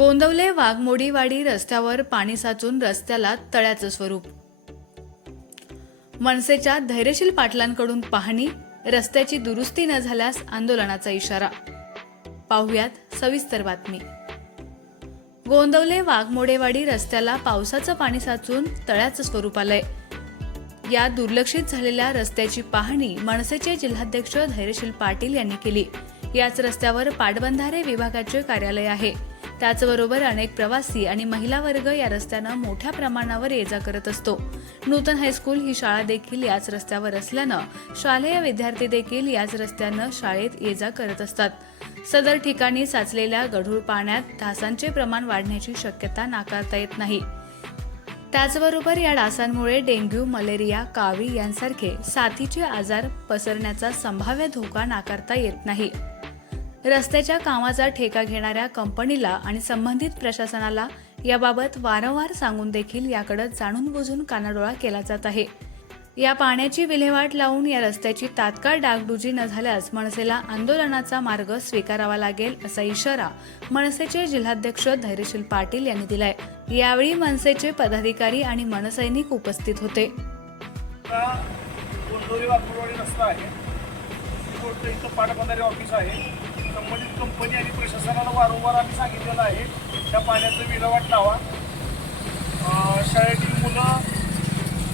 गोंदवले वाघमोडीवाडी रस्त्यावर पाणी साचून रस्त्याला तळ्याचं स्वरूप. मनसेच्या धैर्यशील पाटलांकडून पाहणी रस्त्याची दुरुस्ती न झाल्यास आंदोलनाचा इशारा. पाहुयात सविस्तर बातमी. गोंदवले वाघमोडेवाडी रस्त्याला पावसाचं पाणी साचून तळ्याचं स्वरूप आलंय. या दुर्लक्षित झालेल्या रस्त्याची पाहणी मनसेचे जिल्हाध्यक्ष धैर्यशील पाटील यांनी केली. याच रस्त्यावर पाटबंधारे विभागाचे कार्यालय आहे. त्याचबरोबर अनेक प्रवासी आणि महिला वर्ग या रस्त्यानं मोठ्या प्रमाणावर ये जा करत असतो. नूतन हायस्कूल ही शाळा देखील याच रस्त्यावर असल्यानं शालेय विद्यार्थी देखील याच रस्त्यानं शाळेत ये जा करत असतात. सदर ठिकाणी साचलेल्या गढूळ पाण्यात डासांचे प्रमाण वाढण्याची शक्यता नाकारता येत नाही. त्याचबरोबर या डासांमुळे डेंग्यू मलेरिया कावी यांसारखे साथीचे आजार पसरण्याचा संभाव्य धोका नाकारता येत नाही. रस्त्याच्या कामाचा ठेका घेणाऱ्या कंपनीला आणि संबंधित प्रशासनाला याबाबत वारंवार सांगून देखील याकडे जाणून बुजून कानाडोळा केला जात आहे. या पाण्याची विल्हेवाट लावून या रस्त्याची तात्काळ डागडुजी न झाल्यास मनसेला आंदोलनाचा मार्ग स्वीकारावा लागेल असा इशारा मनसेचे जिल्हाध्यक्ष धैर्यशील पाटील यांनी दिलाय. यावेळी मनसेचे पदाधिकारी आणि मनसैनिक उपस्थित होते. रस्ता आहे. ऑफिस आहे. संबंधित कंपनी आणि प्रशासनाला वारंवार आम्ही सांगितलेलं आहे त्या पाण्याचं विल्हेवाट लावा. शाळेतील मुलं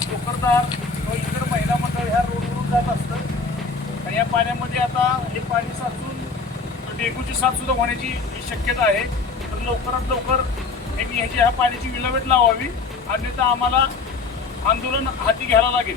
नोकरदार किंवा इतर महिला मंडळ ह्या रोडवरून जात असतं आणि या पाण्यामध्ये आता हे पाणी साचून डेंग्यूची साथ सुद्धा होण्याची शक्यता आहे. तर लवकरात लवकर ह्याची ह्या पाण्याची विल्हेवाट लावावी. अन्यथा आम्हाला आंदोलन हाती घ्यायला लागेल.